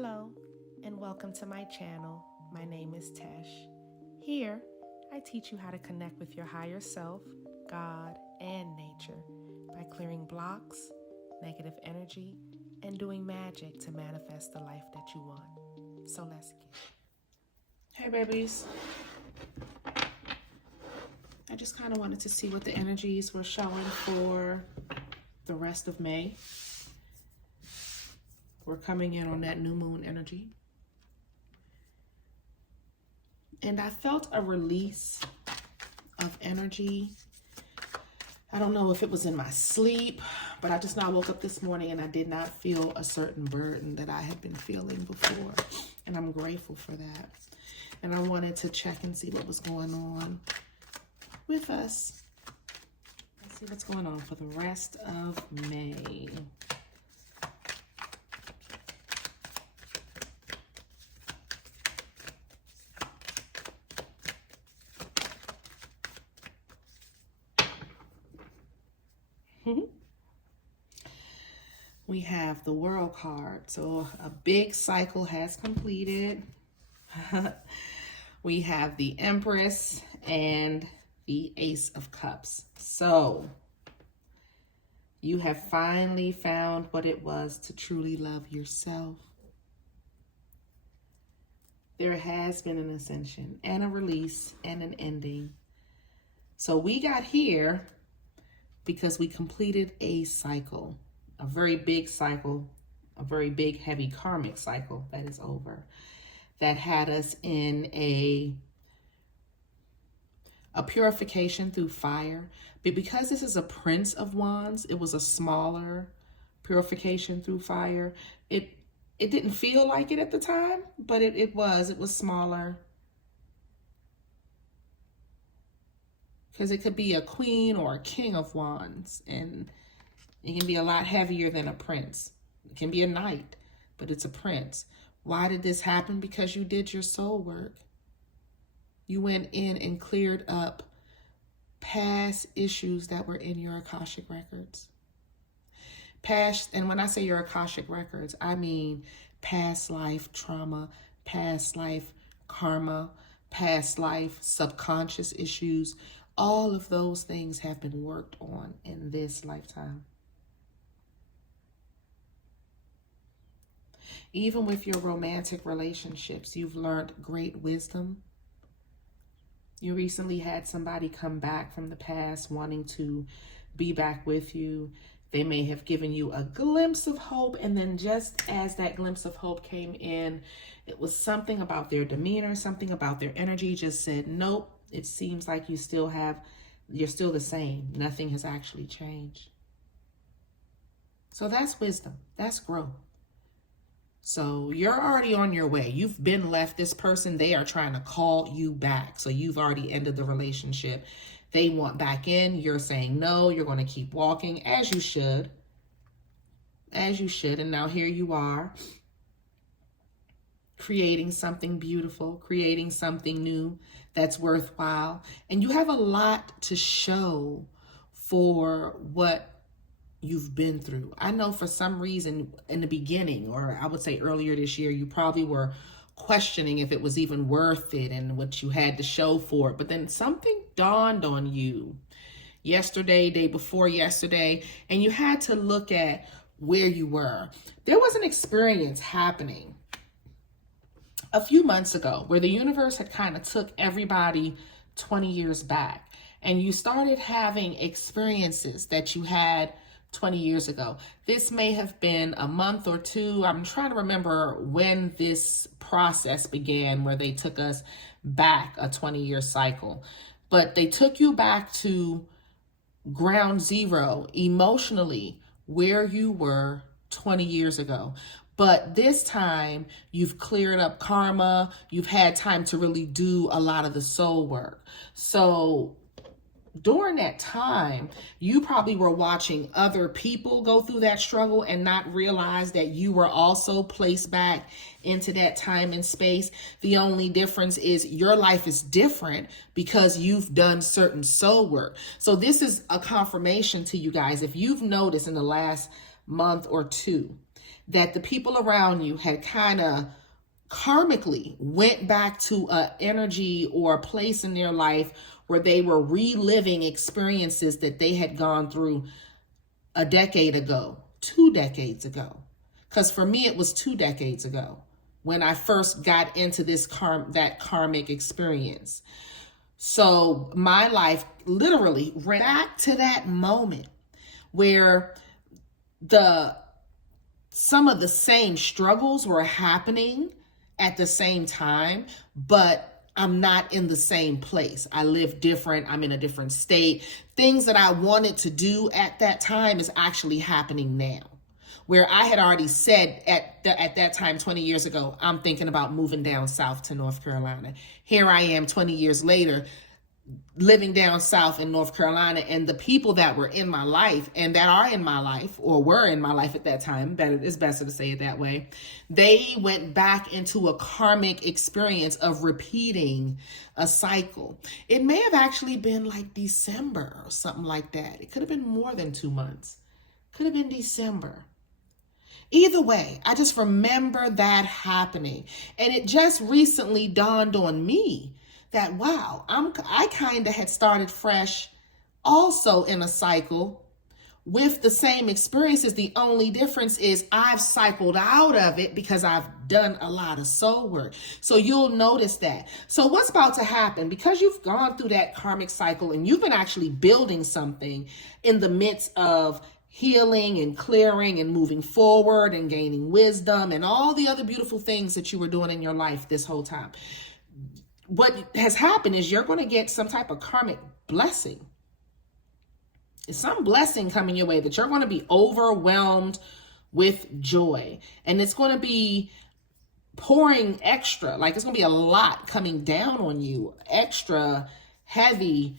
Hello, and welcome to my channel. My name is Tesh. Here, I teach you how to connect with your higher self, God, and nature by clearing blocks, negative energy, and doing magic to manifest the life that you want. So let's get. Hey, babies. I just kind of wanted to see what the energies were showing for the rest of May. We're coming in on that new moon energy. And I felt a release of energy. I don't know if it was in my sleep, but I just now woke up this morning and I did not feel a certain burden that I had been feeling before. And I'm grateful for that. And I wanted to check and see what was going on with us. Let's see what's going on for the rest of May. We have the World card. So a big cycle has completed. We have the Empress and the Ace of Cups. So you have finally found what it was to truly love yourself. There has been an ascension and a release and an ending. So we got here because we completed a cycle, a very big cycle, a very big, heavy karmic cycle that is over, that had us in a purification through fire. But because this is a Prince of Wands, it was a smaller purification through fire. It didn't feel like it at the time, but it was smaller. Because it could be a queen or a king of wands, and it can be a lot heavier than a prince. It can be a knight, but it's a prince. Why did this happen? Because you did your soul work. You went in and cleared up past issues that were in your Akashic records. Past, and when I say your Akashic records, I mean past life trauma, past life karma, past life subconscious issues. All of those things have been worked on in this lifetime. Even with your romantic relationships, you've learned great wisdom. You recently had somebody come back from the past wanting to be back with you. They may have given you a glimpse of hope, and then just as that glimpse of hope came in, it was something about their demeanor, something about their energy just said, nope. It seems like you're still the same. Nothing has actually changed. So that's wisdom. That's growth. So you're already on your way. You've been left. This person, they are trying to call you back. So you've already ended the relationship. They want back in. You're saying no. You're going to keep walking as you should. As you should. And now here you are, creating something beautiful, creating something new that's worthwhile. And you have a lot to show for what you've been through. I know for some reason in the beginning, or I would say earlier this year, you probably were questioning if it was even worth it and what you had to show for it. But then something dawned on you yesterday, day before yesterday, and you had to look at where you were. There was an experience happening a few months ago where the universe had kind of took everybody 20 years back, and you started having experiences that you had 20 years ago. This may have been a month or two. I'm trying to remember when this process began where they took us back a 20-year cycle, but they took you back to ground zero emotionally where you were 20 years ago. But this time, you've cleared up karma. You've had time to really do a lot of the soul work. So during that time, you probably were watching other people go through that struggle and not realize that you were also placed back into that time and space. The only difference is your life is different because you've done certain soul work. So this is a confirmation to you guys. If you've noticed in the last month or two that the people around you had kind of karmically went back to a energy or a place in their life where they were reliving experiences that they had gone through a decade ago, 2 decades ago. Because for me, it was 2 decades ago when I first got into that karmic experience. So my life literally ran back to that moment where some of the same struggles were happening at the same time, but I'm not in the same place. I live different. I'm in a different state. Things that I wanted to do at that time is actually happening now. Where I had already said at that time, 20 years ago, I'm thinking about moving down south to North Carolina. Here I am 20 years later, living down south in North Carolina, and the people that were in my life and that are in my life or were in my life at that time, it's better to say it that way, they went back into a karmic experience of repeating a cycle. It may have actually been like December or something like that. It could have been more than 2 months. Could have been December. Either way, I just remember that happening. And it just recently dawned on me that, wow, I kind of had started fresh also in a cycle with the same experiences. The only difference is I've cycled out of it because I've done a lot of soul work. So you'll notice that. So what's about to happen, because you've gone through that karmic cycle and you've been actually building something in the midst of healing and clearing and moving forward and gaining wisdom and all the other beautiful things that you were doing in your life this whole time. What has happened is you're going to get some type of karmic blessing. It's some blessing coming your way that you're going to be overwhelmed with joy. And it's going to be pouring extra, like it's going to be a lot coming down on you, extra heavy.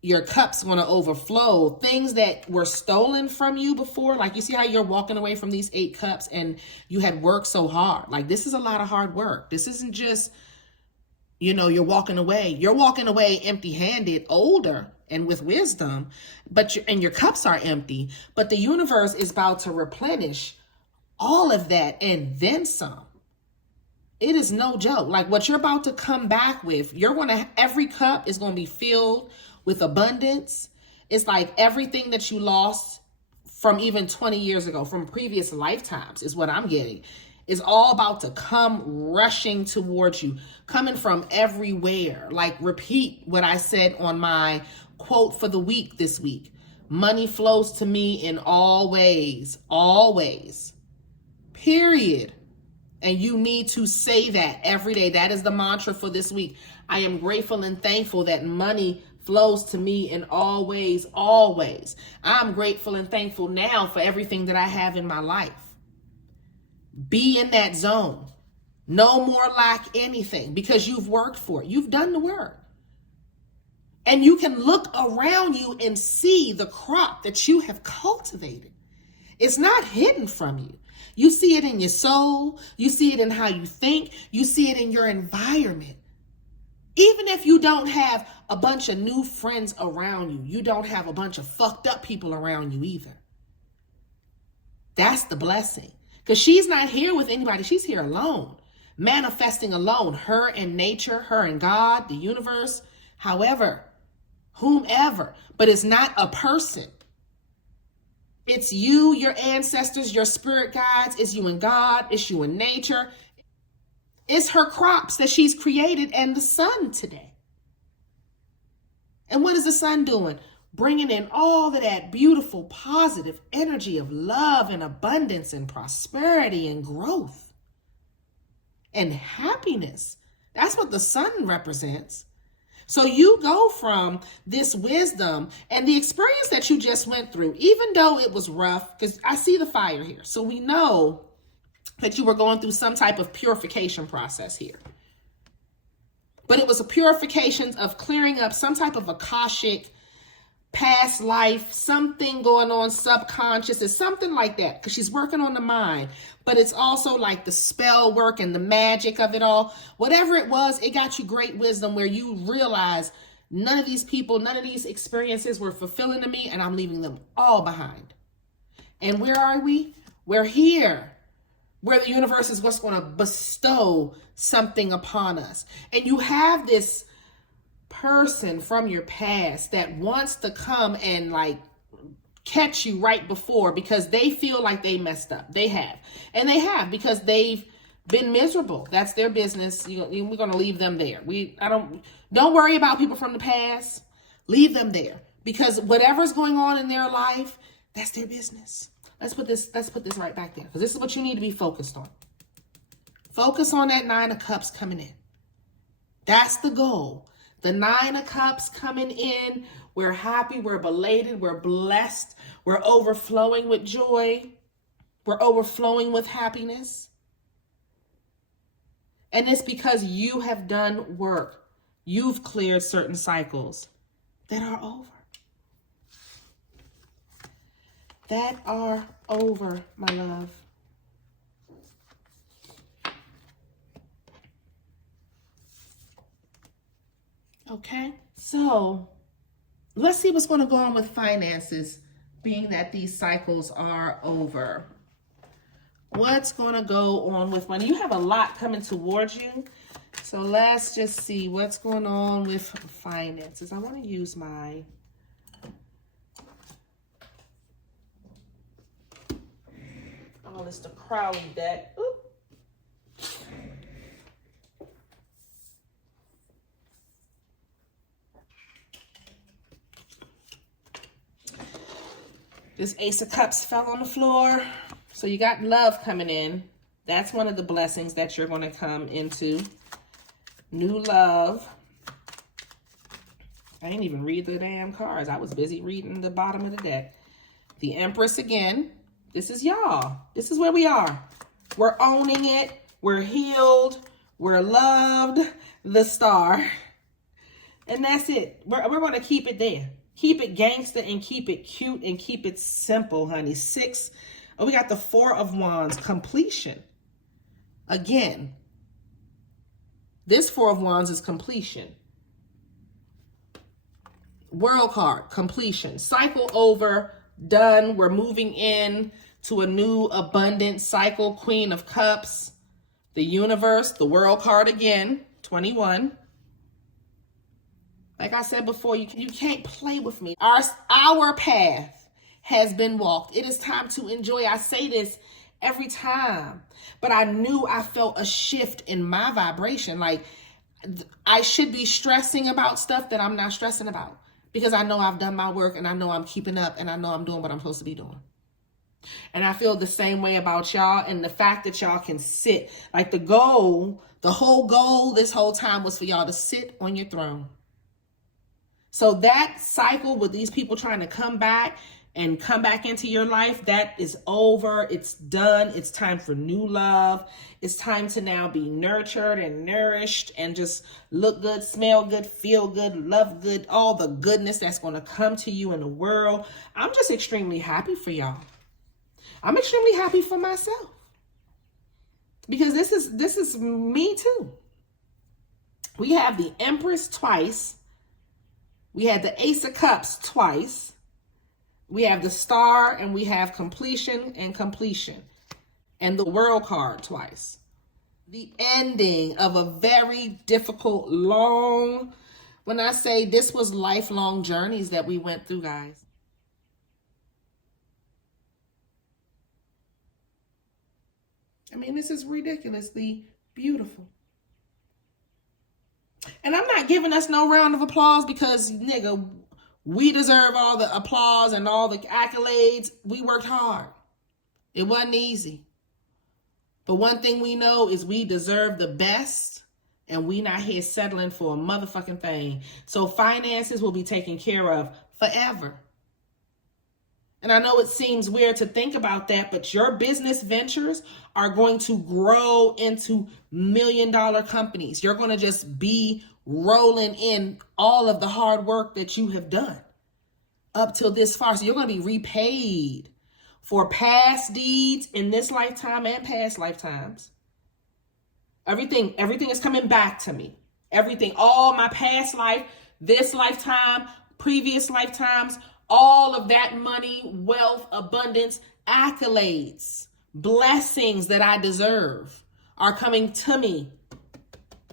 Your cup's going to overflow. Things that were stolen from you before, like you see how you're walking away from these 8 cups and you had worked so hard. Like this is a lot of hard work. This isn't just, you're walking away. You're walking away empty-handed, older and with wisdom, and your cups are empty, but the universe is about to replenish all of that and then some. It is no joke. Like what you're about to come back with, every cup is going to be filled with abundance. It's like everything that you lost from even 20 years ago, from previous lifetimes, is what I'm getting. Is all about to come rushing towards you, coming from everywhere. Like repeat what I said on my quote for the week this week. Money flows to me in all ways, always, period. And you need to say that every day. That is the mantra for this week. I am grateful and thankful that money flows to me in all ways, always. I'm grateful and thankful now for everything that I have in my life. Be in that zone. No more lack anything because you've worked for it. You've done the work. And you can look around you and see the crop that you have cultivated. It's not hidden from you. You see it in your soul. You see it in how you think. You see it in your environment. Even if you don't have a bunch of new friends around you, you don't have a bunch of fucked up people around you either. That's the blessing. Because she's not here with anybody. She's here alone, manifesting alone, her and nature, her and God, the universe, however, whomever. But it's not a person. It's you, your ancestors, your spirit guides. It's you and God. It's you and nature. It's her crops that she's created and the sun today. And what is the sun doing? Bringing in all of that beautiful, positive energy of love and abundance and prosperity and growth and happiness. That's what the sun represents. So you go from this wisdom and the experience that you just went through, even though it was rough, because I see the fire here. So we know that you were going through some type of purification process here. But it was a purification of clearing up some type of Akashic past life, something going on subconscious. It's something like that because she's working on the mind. But it's also like the spell work and the magic of it all. Whatever it was, it got you great wisdom where you realize none of these people, none of these experiences were fulfilling to me and I'm leaving them all behind. And where are we? We're here. where the universe is what's going to bestow something upon us. And you have this person from your past that wants to come and like catch you right before, because they feel like they messed up. They have. And they have, because they've been miserable. That's their business. We're going to leave them there. Don't worry about people from the past. Leave them there, because whatever's going on in their life, that's their business. Let's put this right back there, because this is what you need to be focused on. Focus on that 9 of Cups coming in. That's the goal. The 9 of Cups coming in. We're happy, we're belated, we're blessed, we're overflowing with joy, we're overflowing with happiness. And it's because you have done work. You've cleared certain cycles that are over. That are over, my love. Okay, so let's see what's going to go on with finances, being that these cycles are over. What's going to go on with money? You have a lot coming towards you. So let's just see what's going on with finances. I want to use my it's the Crowley deck. Oop. This Ace of Cups fell on the floor. So you got love coming in. That's one of the blessings that you're going to come into. New love. I didn't even read the damn cards. I was busy reading the bottom of the deck. The Empress again. This is y'all. This is where we are. We're owning it. We're healed. We're loved. The Star. And that's it. We're going to keep it there. Keep it gangster and keep it cute and keep it simple, honey. 6. Oh, we got the 4 of Wands. Completion. Again. This 4 of Wands is completion. World card. Completion. Cycle over. Done. We're moving in to a new abundant cycle. Queen of Cups. The universe. The world card again. 21. Like I said before, you can't play with me. Our path has been walked. It is time to enjoy. I say this every time, but I knew I felt a shift in my vibration. Like I should be stressing about stuff that I'm not stressing about, because I know I've done my work and I know I'm keeping up and I know I'm doing what I'm supposed to be doing. And I feel the same way about y'all, and the fact that y'all can sit. Like the whole goal this whole time was for y'all to sit on your throne. So that cycle with these people trying to come back into your life, that is over. It's done. It's time for new love. It's time to now be nurtured and nourished and just look good, smell good, feel good, love good, all the goodness that's going to come to you in the world. I'm just extremely happy for y'all. I'm extremely happy for myself, because this is me too. We have the Empress twice. We had the Ace of Cups twice. We have the Star, and we have completion and completion. And the World card twice. The ending of a very difficult, long, when I say this was lifelong journeys that we went through, guys. I mean, this is ridiculously beautiful. And I'm not giving us no round of applause, because, nigga, we deserve all the applause and all the accolades. We worked hard. It wasn't easy. But one thing we know is we deserve the best, and we not here settling for a motherfucking thing. So finances will be taken care of forever. And I know it seems weird to think about that, but your business ventures are going to grow into $1 million companies. You're going to just be rolling in all of the hard work that you have done up till this far. So you're going to be repaid for past deeds in this lifetime and past lifetimes. Everything is coming back to me. Everything, all my past life, this lifetime, previous lifetimes, all of that money, wealth, abundance, accolades, Blessings that I deserve are coming to me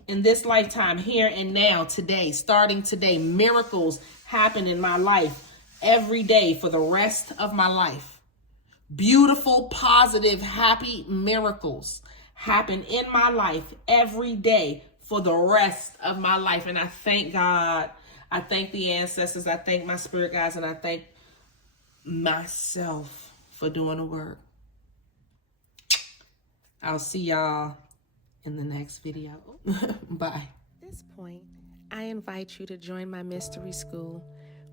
in this lifetime, here and now, today, starting today. Miracles happen in my life every day for the rest of my life. Beautiful, positive, happy miracles happen in my life every day for the rest of my life. And I thank God. I thank the ancestors. I thank my spirit guides. And I thank myself for doing the work. I'll see y'all in the next video. Bye. At this point, I invite you to join my mystery school,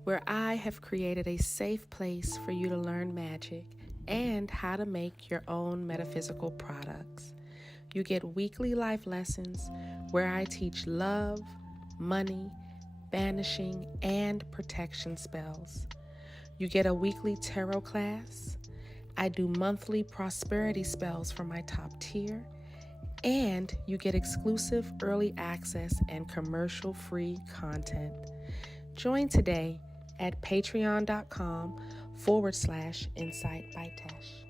where I have created a safe place for you to learn magic and how to make your own metaphysical products. You get weekly life lessons where I teach love, money, banishing, and protection spells. You get a weekly tarot class. I do monthly prosperity spells for my top tier. And you get exclusive early access and commercial-free content. Join today at patreon.com/Insight by Tesh.